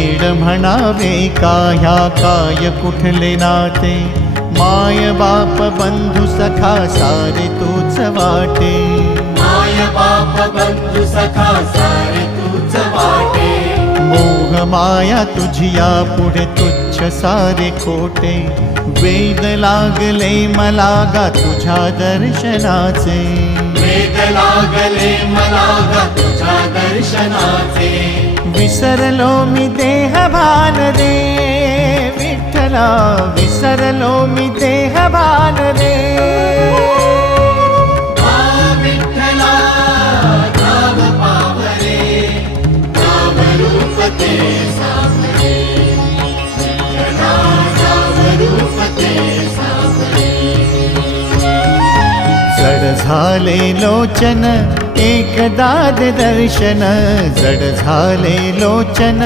वेड म्हणावे का ह्या काय कुठले नाते, माय बाप बंधू सखा सारे तूच वाटे, माय बाप बंधू सखा सारे तूच वाटे, मोह माया तुझिया पुढे तुच्छ सारे खोटे, वेद लागले मला गा तुझ्या दर्शनाचे, वेद लागले मला गा तुझ्या दर्शनाचे, विसरलो मी देह भान रे विठ्ठला, विसरलो मी देह भान रे, विठ्ठला नाव पावरे, नाव रूप ते सावरे, विठ्ठला नाव रूप ते सावरे. जड झाले लोचन एकदा दे दर्शन, जड झाले लोचन